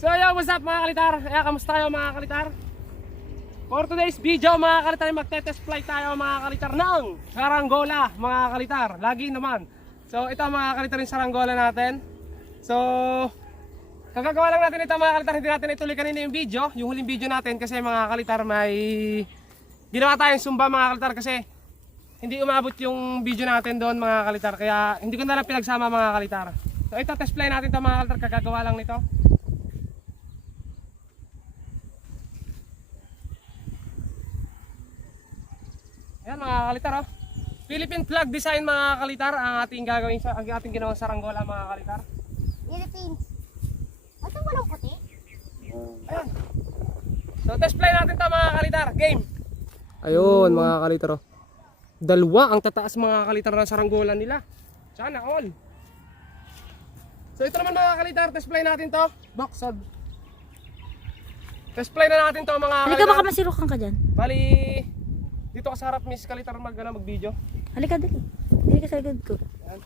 So yo, what's up mga kalitar? Kamusta kayo mga kalitar? For today's video mga kalitar, magte-test flight tayo mga kalitar ng saranggola mga kalitar. Lagi naman. So ito mga kalitar yung saranggola natin. So kagagawa lang natin ito mga kalitar. Hindi natin ituloy kanina yung video, yung huling video natin. Kasi mga kalitar may ginawa tayong sumba mga kalitar. Kasi hindi umabot yung video natin doon mga kalitar. Kaya hindi ko na lang pinagsama mga kalitar. So ito, test flight natin ito mga kalitar. Kagagawa lang nito. Ayan mga kalitar, oh. Philippine flag design mga kalitar ang ating gagawin sa ating ginawang saranggola mga kalitar. Philippines. Ba't ang walang puti? Ayan. So test play natin 'to mga kalitar. Game. Ayun mga kalitar, oh. Dalawa ang tataas mga kalitar ng saranggola nila. Sana all. So ito naman mga kalitar, test play natin 'to. Boxad. Test play na natin 'to mga kalitar. Halika baka masirukan ka dyan. Bali dito ka sa harap Miss Kalitar mag-video. Halika dali. Dali ka sa likod ko. Ayan.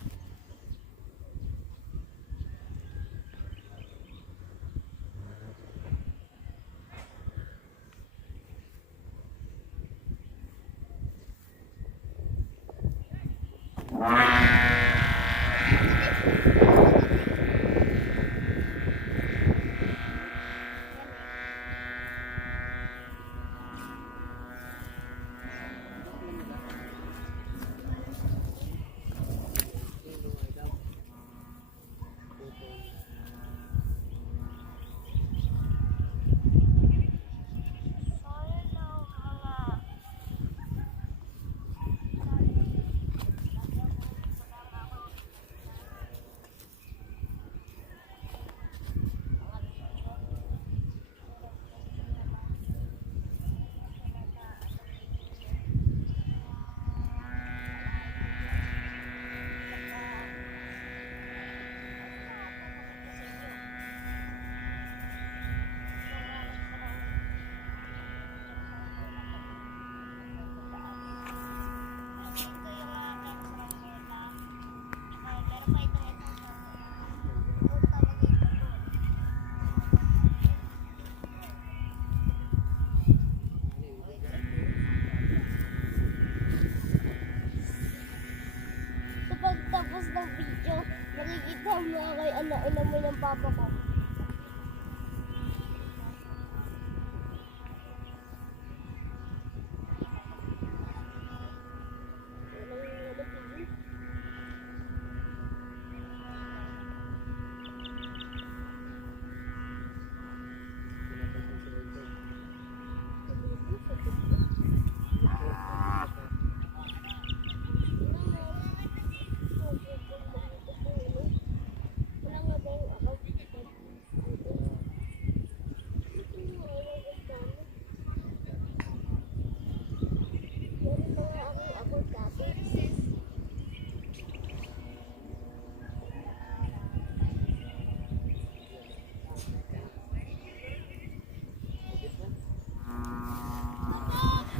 Sa pagtapos ng video, nakikita mo kay ana-una mo ng papa ko.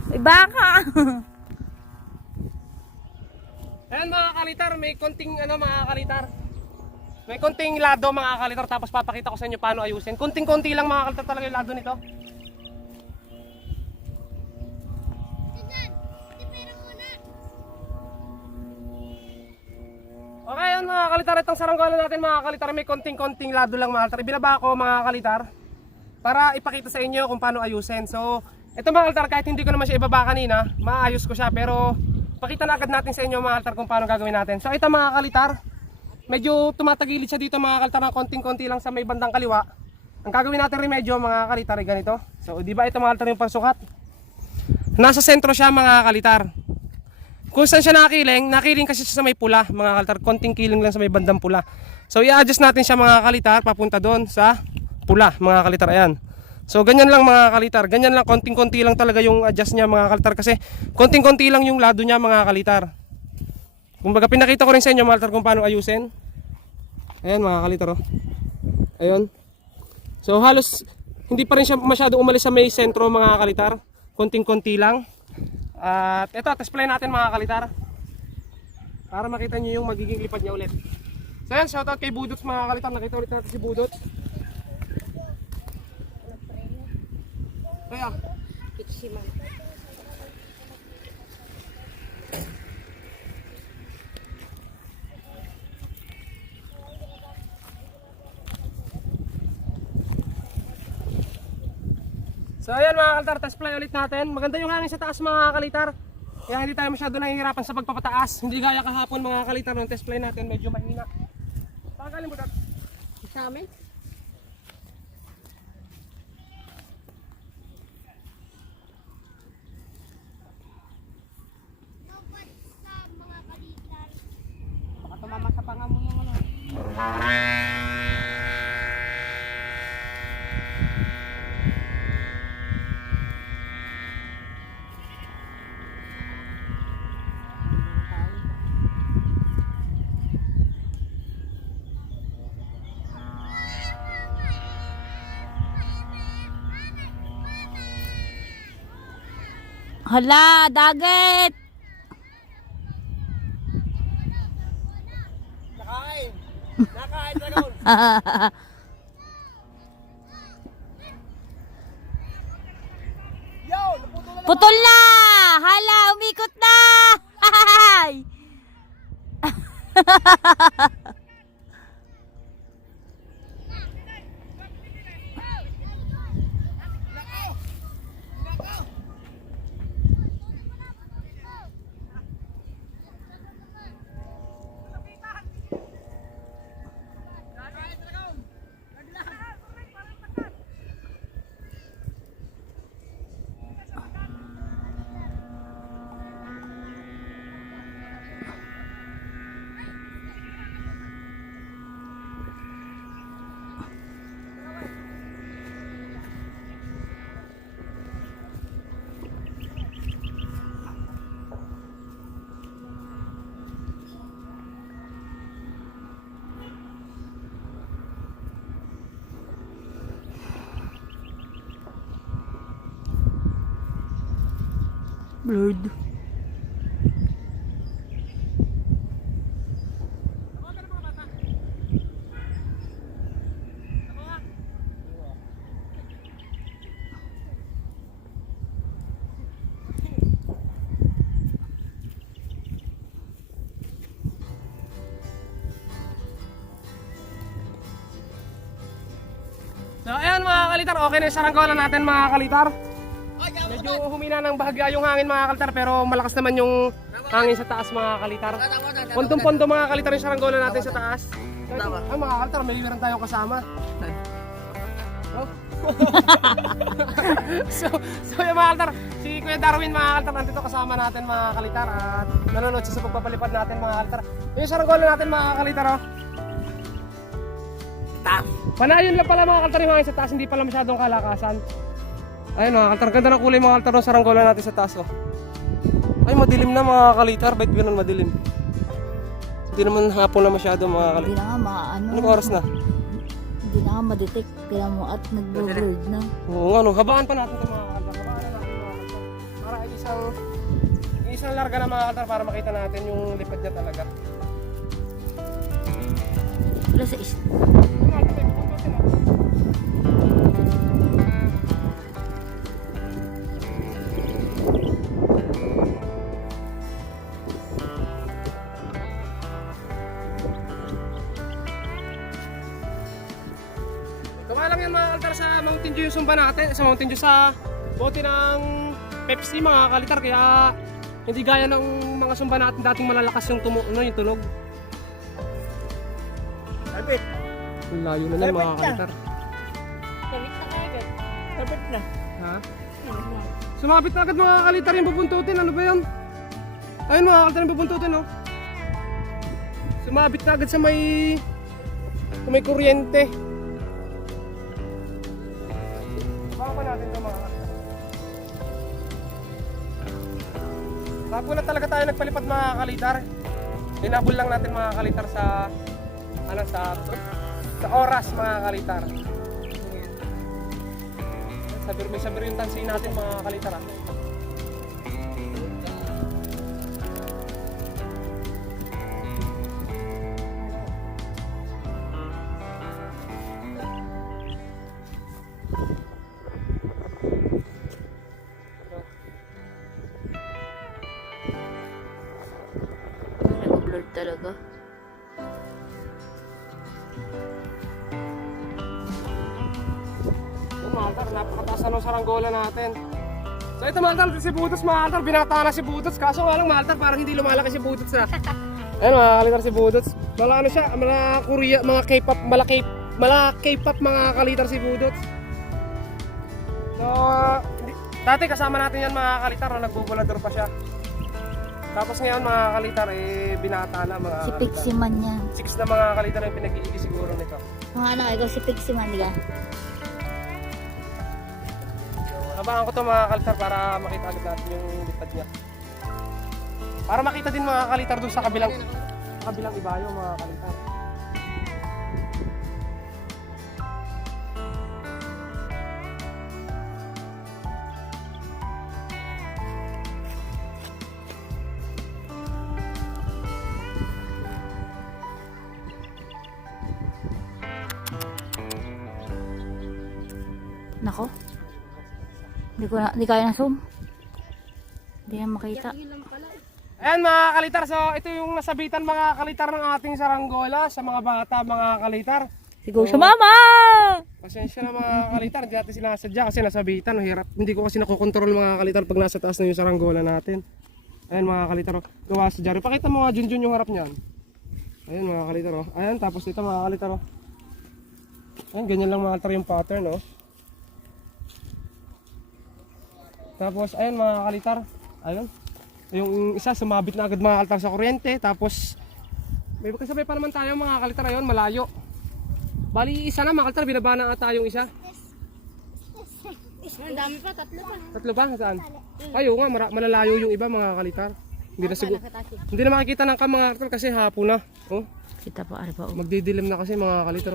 May baka! Ayan mga kalitar, may konting mga kalitar. May konting lado mga kalitar, tapos papakita ko sa inyo paano ayusin. Konting-konti lang mga kalitar talaga yung lado nito. Okay yun mga kalitar, itong saranggola natin mga kalitar, may konting-konting lado lang mga kalitar. Ibinaba ko mga kalitar para ipakita sa inyo kung paano ayusin. So ito mga kalitar, kahit hindi ko naman siya ibaba kanina, maayos ko siya, pero pakita na agad natin sa inyo mga kalitar kung paano gagawin natin. So ito mga kalitar, medyo tumatagilid siya dito mga kalitar ng konting-konti lang sa may bandang kaliwa. Ang gagawin natin rin medyo mga kalitar ay ganito. So di ba ito mga kalitar yung pangsukat? Nasa sentro siya mga kalitar. Kung saan siya nakiling kasi siya sa may pula mga kalitar, konting kiling lang sa may bandang pula. So i-adjust natin siya mga kalitar papunta doon sa pula mga kalitar, ayan. So ganyan lang mga kalitar, ganyan lang, konting-konti lang talaga yung adjust niya mga kalitar kasi konting-konti lang yung lado niya mga kalitar. Kumbaga pinakita ko rin sa inyo mga kalitar kung paano ayusin. Ayan mga kalitar, oh. Ayun. So halos hindi pa rin siya masyado umalis sa may sentro mga kalitar. Konting-konti lang. At ito, test play natin mga kalitar. Para makita nyo yung magiging lipad niya ulit. So yan, shoutout kay Budots mga kalitar. Nakita ulit natin si Budots. Kaya, Pixie man. so ayan mga kalitar, test fly ulit natin. Maganda yung hangin sa taas mga kalitar. Kaya hindi tayo masyado nahihirapan sa pagpapataas. Hindi gaya kahapon mga kalitar, ng test fly natin medyo mahina. Saan galing mo, Dad? Sa amin? Dapat sa mga kalitar. Baka tumama sa panga mo yung ano. Hala, dagat! Nakain! Nakain, dragon! Yo! Naputol na Putol na! Hala, umikot na! Hay! Blurred. So ayan mga kalitar, okay na yung saranggola natin mga kalitar. Medyo humina ng bahagya yung hangin mga kalitar, pero malakas naman yung hangin sa taas mga kalitar. Pondong-pondo mga kalitar yung saranggola natin sa taas. Ay mga kalitar, may meron tayong kasama. Oh. so yung mga kalitar, si Kuya Darwin mga kalitar, nandito kasama natin mga kalitar. At nanonood siya sa pagpapalipad natin mga kalitar. Yung saranggola natin mga kalitar, oh. Panayon lang pala mga kalitar yung hangin sa taas, hindi pala masyadong kalakasan. Ayun mga kalitar, ganda ng kulay mga kalitar ng saranggola natin sa taas, oh. Ay madilim na mga kalitar, bakit ganun madilim? Hindi naman hapon na masyado mga Hindi kalitar. na nga maano. Anong oras na? Hindi na nga madetect. Kaya mo at nag-blurred na. Oo nga no, habaan pa natin ito mga kalitar. Habaan na natin mga kalitar. Para ay isang larga na mga kalitar para makita natin yung lipad niya talaga. Wala sa is. Yung mga kalitar, may pupuntusin, oh. Gawa lang yan mga kalitar sa Mountain Dew yung sumba natin, sa Mountain Dew sa bote ng Pepsi mga kalitar, kaya hindi gaya ng mga sumba natin dating malalakas yung yung tunog. Kapit. Ang layo na yan mga kalitar. Kabit na kagad. Kapit na. Ha? Sumabit na agad mga kalitar yung bubuntutin, ano ba yan? Ayun mga kalitar yung bubuntutin, oh. Sumabit na agad sa may kuryente. Baka pa natin ito mga kalitar. Bago na talaga tayo nagpalipad mga kalitar. Hinabol lang natin mga kalitar sa oras mga kalitar. May sabir yung tansi natin mga kalitar, ah. talaga. Ito mga altar, napakataas na ng saranggola natin. So ito mga altar, si Budots mga altar, binata na si Budots. Kaso nga lang mga altar, parang hindi lumalaki si Budots na. Ayun mga kalitar si Budots. Mala ano siya, mala Korea, mga K-pop, mala K-pop mga kalitar si Budots. So, dati kasama natin yan mga kalitar, no, nagbubulador pa siya. Tapos ngayon mga kalitar, binata na mga Si kalitar. Pixie Man yan. 6 na mga kalitar yung pinag-iigi siguro nito. Mga ano, ikaw si Pixie Man, di ka? Abangan ko to mga kalitar para makita agad natin yung lipad niya. Para makita din mga kalitar doon sa kabilang ibayo mga kalitar. Nako. Hindi kaya na zoom. Hindi na makita. Ayan mga kalitar, so ito yung nasabitan mga kalitar ng ating saranggola sa mga bata mga kalitar. Sigaw siya, mama! Pasensya na mga kalitar, hindi natin sinasadya kasi nasabitan, hirap. Hindi ko kasi nakokontrol mga kalitar pag nasa taas na yung saranggola natin. Ayan mga kalitar, gawa sa dyaryo. Pakita mo mga Junjun yung harap niyan. Ayan mga kalitar, oh. Ayan, tapos dito mga kalitar, oh. Ayan, ganyan lang mga kalitar yung pattern, oh. Tapos ayun mga kalitar, ayun. Yung isa sumabit na agad mga kalitar sa kuryente. Tapos may kasabay pa naman tayo mga kalitar, ayun malayo. Bali isa na mga kalitar, binaba na ata yung isa. Ang dami pa, 3 pa. 3 ba? Saan? Ayaw nga, malalayo yung iba mga kalitar. Hindi na siguro. Hindi na makikita ng mga kalitar kasi hapon na. Oh, Kita pa, ano pa? magdidilim na kasi mga kalitar.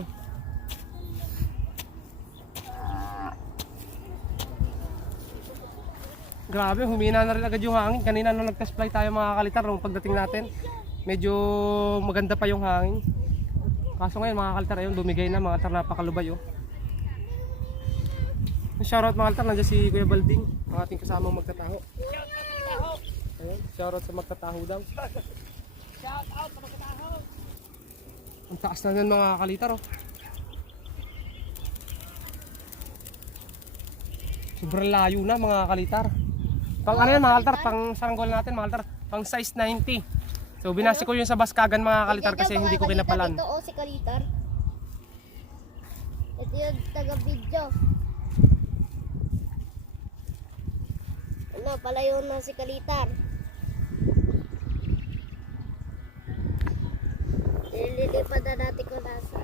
Grabe, humina na rin agad yung hangin. Kanina nung nag-test fly tayo mga kalitar, nung pagdating natin, medyo maganda pa yung hangin. Kaso ngayon mga kalitar, ayun, bumigay na mga kalitar, napakalubay oh. Shoutout mga kalitar, nandiyan si Kuya Balding, ang ating kasamang magtataho. Ayun, shoutout sa magtataho daw. Shoutout sa magtataho. Ang taas na yan mga kalitar oh. Sobrang layo na mga kalitar. Pang ano yan mga kalitar, pang saranggola natin mga kalitar, pang size 90. So binasi ko yung sa baskagan mga kalitar kasi hindi ko kinapalan. Ito o si Kalitar. Ito yung taga-video. Ano, palayo na si Kalitar. Nililipad na natin kung nasa.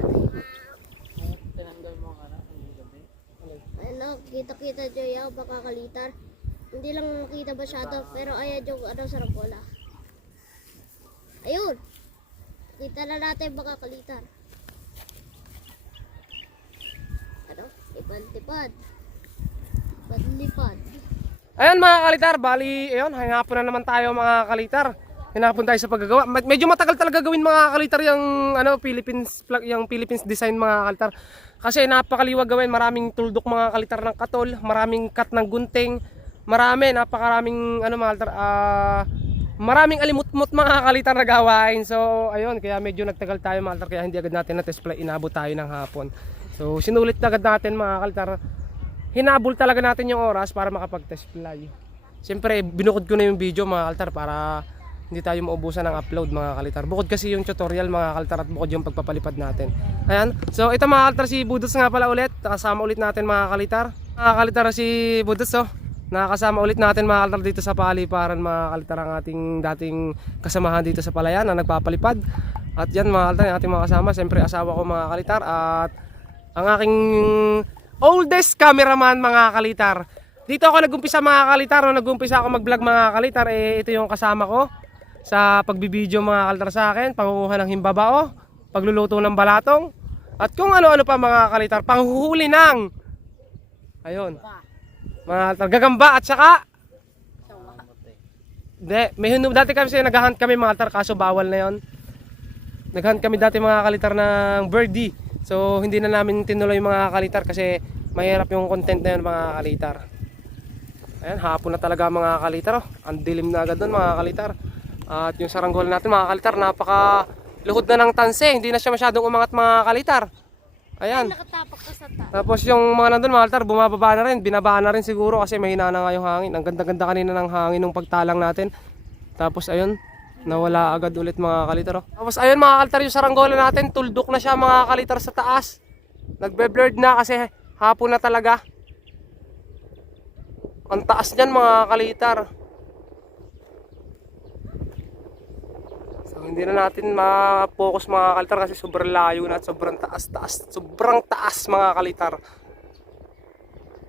Ano, kita-kita dyan yaw, baka Kalitar. Hindi lang makita masyado, pero ayan yung ano, saranggola. Ayun! Kita na natin baka Kalitar. Ano? Lipad-lipad. Lipad-lipad. Ayan mga kalitar, bali, ayun, hangapon na naman tayo mga kalitar. Hinapon tayo sa paggagawa. Medyo matagal talaga gawin mga kalitar yung ano, Philippines design mga kalitar. Kasi napakaliwag gawin, maraming tuldok mga kalitar ng katol, maraming cut ng gunting, napakaraming ano mga kalitar, maraming alimutmut mga kalitar na gawain. So ayun, kaya medyo nagtagal tayo mga kalitar, kaya hindi agad natin na test fly, inabot tayo ng hapon. So sinulit na agad natin mga kalitar. Hinabol talaga natin yung oras para makapag-test fly. Siyempre, binukod ko na yung video mga kalitar para hindi tayo maubusan ng upload mga kalitar. Bukod kasi yung tutorial mga kalitar at bukod yung pagpapalipad natin. Ayan. So ito mga kalitar, si Budots nga pala ulit. Nakasama ulit natin mga kalitar. Mga kalitar si Budots oh. Nakakasama ulit natin mga kalitar dito sa paliparan mga kalitar, ang ating dating kasamahan dito sa palayan na nagpapalipad. At yan mga kalitar, yung ating mga kasama. Siyempre asawa ko mga kalitar at ang aking oldest cameraman mga kalitar. Dito ako nag-umpisa mga kalitar, no? Nag-umpisa ako mag-vlog mga kalitar, ito yung kasama ko sa pagbibideo mga kalitar sa akin, pangunguha ng himbabao, pagluluto ng balatong, at kung ano-ano pa mga kalitar, panghuhuli ng ayun, mga kalitar, gagamba at saka dati kasi nag-hunt kami mga kalitar, kaso bawal na yon. Nag-hunt kami dati mga kalitar ng birdie. So hindi na namin tinuloy mga kalitar kasi mahirap yung content na yun mga kalitar. Ayan, hapon na talaga mga kalitar oh. Ang dilim na agad doon mga kalitar. At yung saranggola natin mga kalitar, napaka luhod na ng tanse, hindi na siya masyadong umangat mga kalitar. Ayan. Nakatapak ka sa taas. Tapos yung mga nandun mga kalitar, bumababa na rin, binaba na rin siguro kasi mahina na nga yung hangin. Ang ganda-ganda kanina ng hangin nung pagtalang natin. Tapos ayun, nawala agad ulit mga kalitar. Oh. Tapos ayun mga kalitar, yung saranggola natin, tuldok na siya mga kalitar sa taas. Nagbe-blurred na kasi hapon na talaga. Ang taas niyan mga kalitar. So hindi na natin ma-focus mga kalitar kasi sobrang layo na at sobrang taas mga kalitar.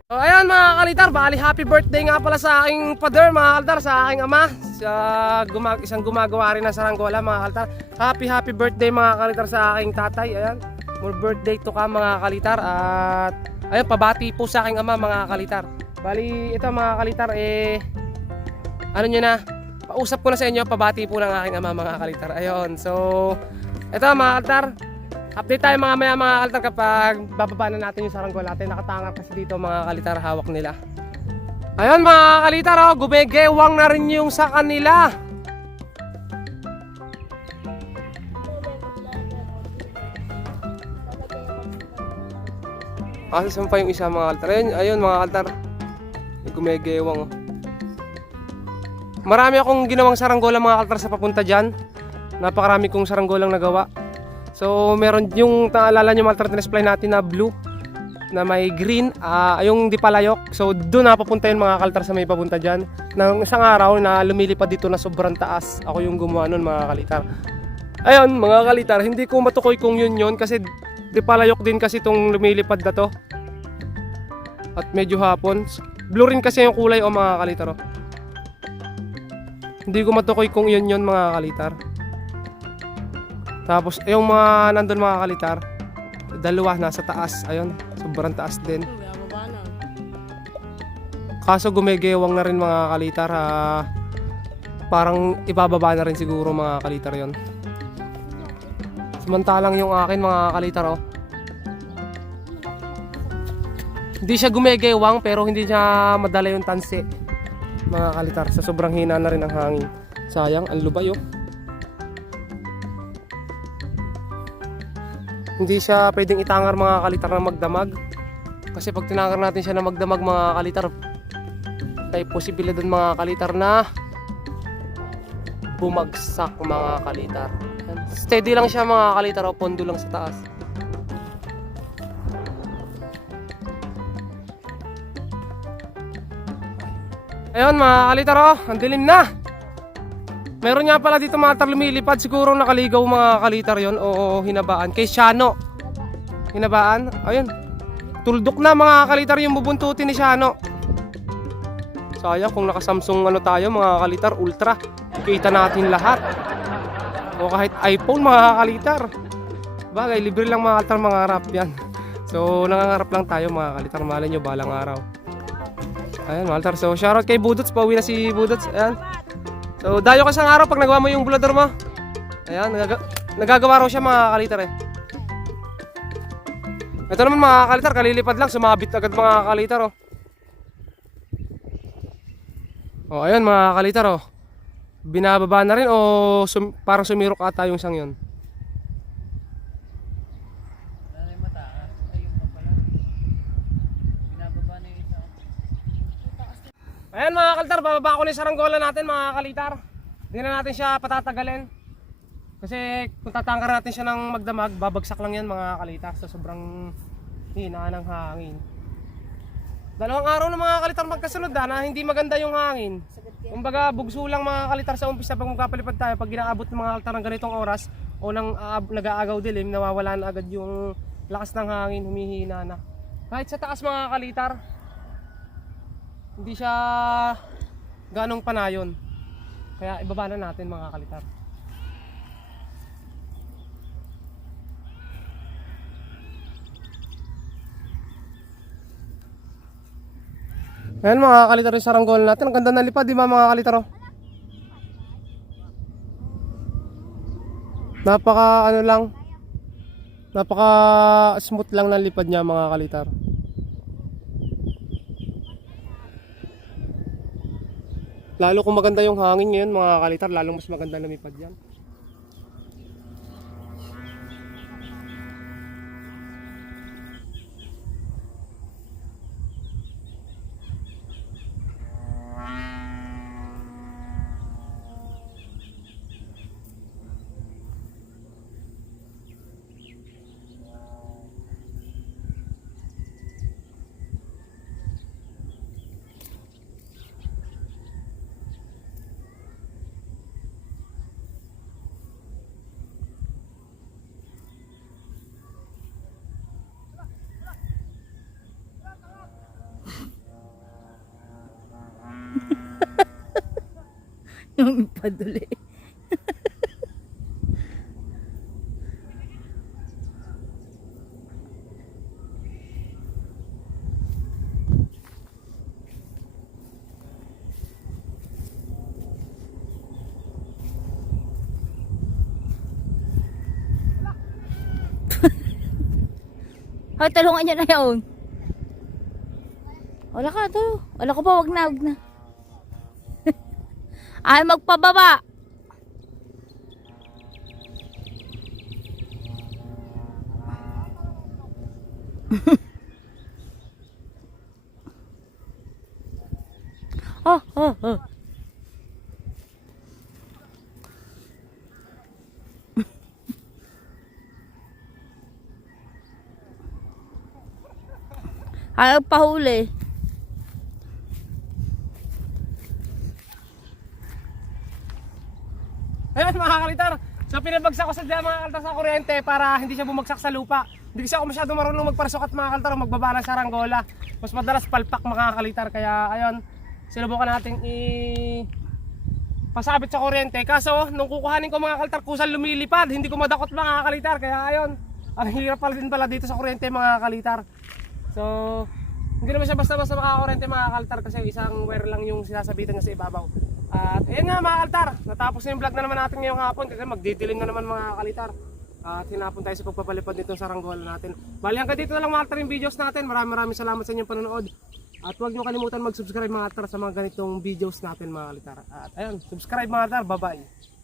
So ayan mga kalitar, bali happy birthday nga pala sa aking father mga kalitar, sa aking ama, isang gumagawa rin ng saranggola mga kalitar. Happy birthday mga kalitar sa aking tatay. Ayan, more birthday to ka mga kalitar. At ayun, pabati po sa aking ama mga kalitar. Bali ito mga kalitar, ano nyo na, pausap ko na sa inyo, pabati po ng aking ama mga kalitar. Ayun, so ito mga kalitar, update tayo mga kalitar kapag bababa na natin yung saranggola natin. Nakatangar kasi dito mga kalitar, hawak nila. Ayun mga kalitar, oh, gumegewang na rin yung sa kanila. Kasi saan pa yung isa mga kalitar. Ayun mga kalitar, gumegewang. Oh. Marami akong ginawang saranggola mga kalitar sa papunta dyan. Napakarami kong saranggolang nagawa. So meron yung naalala nyo mga kalitar, tinesply natin na blue na may green, yung di palayok. So doon napapunta yun mga kalitar sa may papunta dyan. Nang isang araw na lumilipad dito na sobrang taas, ako yung gumawa nun mga kalitar. Ayun mga kalitar, hindi ko matukoy kung yun kasi di palayok din kasi itong lumilipad na to. At medyo hapon. Blue rin kasi yung kulay o mga kalitar. Oh. Hindi ko matukoy kung yun mga kalitar. Tapos yung mga nandun mga kalitar, dalawa nasa taas. Ayun, sobrang taas din. Kaso gumegewang na rin mga kalitar. Parang ibababa na rin siguro mga kalitar yon. Samantalang yung akin mga kalitar, oh, hindi siya gumegewang pero hindi siya madala yung tanse mga kalitar. Sa sobrang hina na rin ang hangin. Sayang, ang lubay oh. Hindi siya pwedeng itangar mga kalitar na magdamag. Kasi pag tinangar natin siya na magdamag mga kalitar, may posibilidad mga kalitar na bumagsak mga kalitar. Steady lang siya mga kalitar o pondo lang sa taas. Ayun mga kalitar, oh, ang dilim na. Meron nga pala dito mga kalitar lumilipad, siguro nakaligaw mga kalitar yon o hinabaan. Kay Shano. Hinabaan, ayun. Tuldok na mga kalitar yung bubuntutin ni Shano. Sayang kung naka Samsung ano tayo mga kalitar Ultra, kita natin lahat. O kahit iPhone mga kalitar. Bagay, libre lang mga kalitar mga harap yan. So nangangarap lang tayo mga kalitar, malay nyo balang araw. Ayan mga kalitar, so shoutout kay Budots, pauwi na si Budots. Ayan. So dayo ka isang araw pag nagawa mo yung bulador mo. Ayan, nagagawa raw siya mga kalitar eh. Ito naman mga kalitar, kalilipad lang, sumabit agad mga kalitar oh. Oh, ayun mga kalitar oh. Binababa na rin o parang sumirok ata yung sang yun. Ayan mga kalitar, bababa ko na yung saranggola natin mga kalitar. Hindi na natin siya patatagalin. Kasi kung tatangkar natin siya ng magdamag, babagsak lang yan mga kalitar sa sobrang hina ng hangin. Dalawang araw na mga kalitar magkasunod na hindi maganda yung hangin. Kumbaga bugso lang mga kalitar sa umpisa pag magkapalipad tayo. Pag ginaabot ng mga kalitar ng ganitong oras o nag-aagaw dilim, nawawala na agad yung lakas ng hangin, humihina na. Kahit sa taas mga kalitar, hindi siya ganong panayon. Kaya ibaba na natin mga kalitar. Ayan mga kalitar yung saranggola natin. Ang ganda na lipad, di ba mga kalitar oh? Napaka smooth lang ng lipad niya mga kalitar. Lalo kung maganda yung hangin ngayon mga kalitar, lalong mas maganda lumipad yan. Yung paduli. Hoy, tulungan niyo na yun. Wala ka to. Wala ko pa, wag na, wag na. Ay, magpababa. Oh, oh, oh. Ay, pahuli. Ayun mga kalitar, so pinabagsak ko sa dyan mga kalitar sa kuryente para hindi siya bumagsak sa lupa. Hindi kasi ako masyado marunong magparasok at mga kalitar o magbaba ng saranggola. Mas madalas palpak mga kalitar, kaya ayun, sinubukan natin pasabit sa kuryente. Kaso nung kukuhanin ko mga kalitar, kusang lumilipad, hindi ko madakot mga kalitar, kaya ayun, ang hirap pala din pala dito sa kuryente mga kalitar. So hindi naman siya basta-basta makakuryente mga kalitar kasi isang wire lang yung sinasabitan niya sa ibabaw. At ayun nga mga kalitar, natapos na yung vlog na naman natin ngayong hapon kasi magdidilim na naman mga kalitar. At hinapon tayo sa pagpapalipad nitong saranggola natin. Bali hanggang dito na lang mga kalitar yung videos natin. Maraming salamat sa inyong panonood. At huwag niyo kalimutan mag-subscribe mga kalitar sa mga ganitong videos natin mga kalitar. At ayun, subscribe mga kalitar, bye bye.